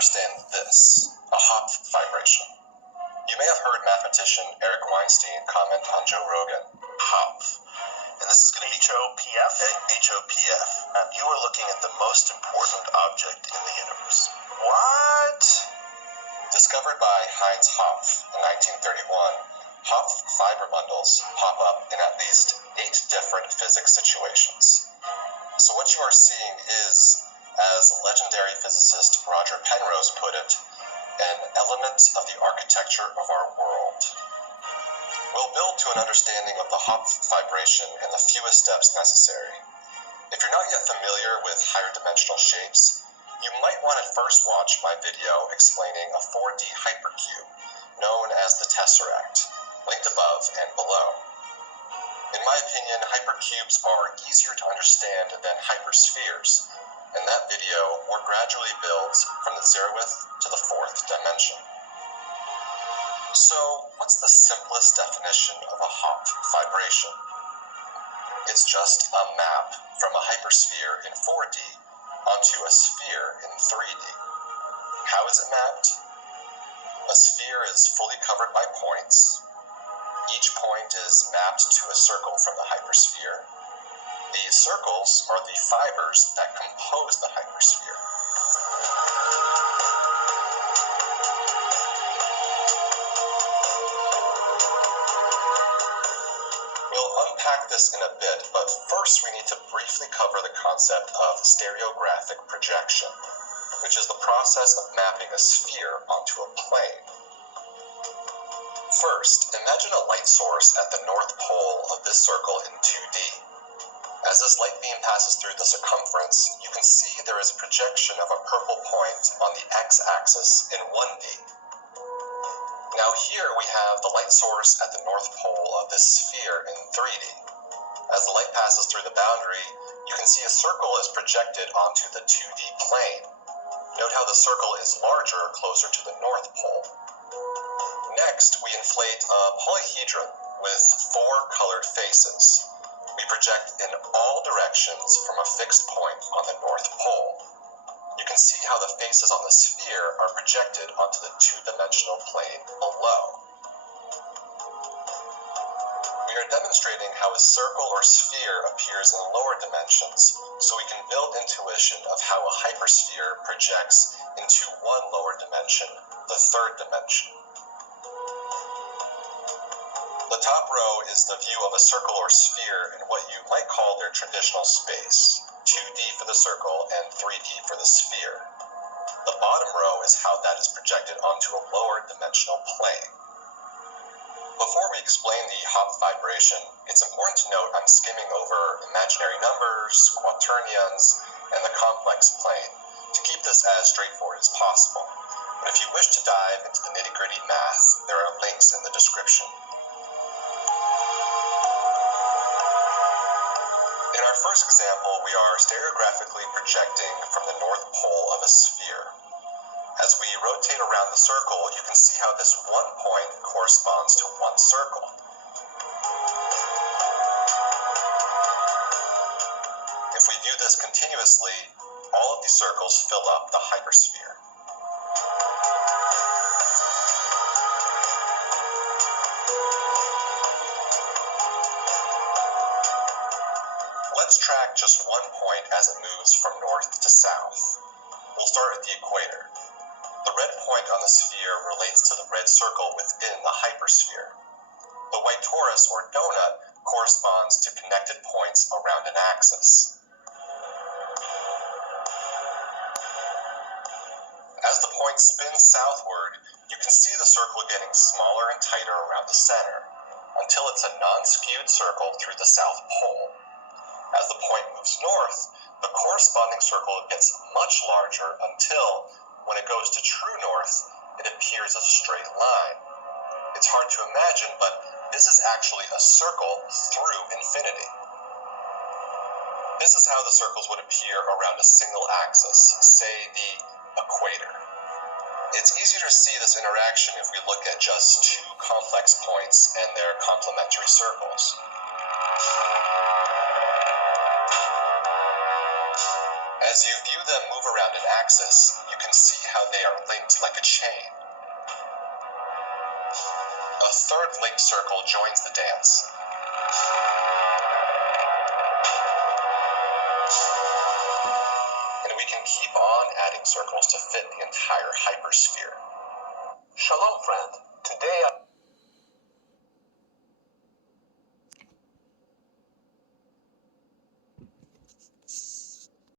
understand this, a HOPF fibration. You may have heard mathematician Eric Weinstein comment on Joe Rogan. HOPF. And this is going to be HOPF? HOPF. You are looking at the most important object in the universe. What? Discovered by Heinz Hopf in 1931, Hopf fiber bundles pop up in at least 8 different physics situations. So what you are seeing is, as legendary physicist Roger Penrose put it, an element of the architecture of our world. We'll build to an understanding of the Hopf fibration in the fewest steps necessary. If you're not yet familiar with higher dimensional shapes, you might want to first watch my video explaining a 4D hypercube, known as the tesseract, linked above and below. In my opinion, hypercubes are easier to understand than hyperspheres. In that video, we're gradually builds from the 0th to the 4th dimension. So, what's the simplest definition of a Hopf fibration? It's just a map from a hypersphere in 4D onto a sphere in 3D. How is it mapped? A sphere is fully covered by points. Each point is mapped to a circle from the hypersphere. These circles are the fibers that compose the hypersphere. We'll unpack this in a bit, but first we need to briefly cover the concept of stereographic projection, which is the process of mapping a sphere onto a plane. First, imagine a light source at the north pole of this circle in 2D. As this light beam passes through the circumference, you can see there is a projection of a purple point on the x-axis in 1D. Now here we have the light source at the north pole of this sphere in 3D. As the light passes through the boundary, you can see a circle is projected onto the 2D plane. Note how the circle is larger closer to the north pole. Next, we inflate a polyhedron with 4 colored faces. We project in all directions from a fixed point on the north pole. You can see how the faces on the sphere are projected onto the 2-dimensional plane below. We are demonstrating how a circle or sphere appears in lower dimensions, so we can build intuition of how a hypersphere projects into one lower dimension, the 3rd dimension. The top row is the view of a circle or sphere in what you might call their traditional space, 2D for the circle and 3D for the sphere. The bottom row is how that is projected onto a lower dimensional plane. Before we explain the Hopf fibration, it's important to note I'm skimming over imaginary numbers, quaternions, and the complex plane to keep this as straightforward as possible. But if you wish to dive into the nitty-gritty math, there are links in the description. In our first example, we are stereographically projecting from the north pole of a sphere. As we rotate around the circle, you can see how this one point corresponds to one circle. If we view this continuously, all of these circles fill up the hypersphere. Let's track just one point as it moves from north to south. We'll start at the equator. The red point on the sphere relates to the red circle within the hypersphere. The white torus or donut corresponds to connected points around an axis. As the point spins southward, you can see the circle getting smaller and tighter around the center, until it's a non-skewed circle through the south pole. As the point moves north, the corresponding circle gets much larger until, when it goes to true north, it appears as a straight line. It's hard to imagine, but this is actually a circle through infinity. This is how the circles would appear around a single axis, say the equator. It's easier to see this interaction if we look at just 2 complex points and their complementary circles. As you view them move around an axis, you can see how they are wound like a chain. A third linked circle joins the dance. And we can keep on adding circles to fit the entire hypersphere. Shalom, friend. Today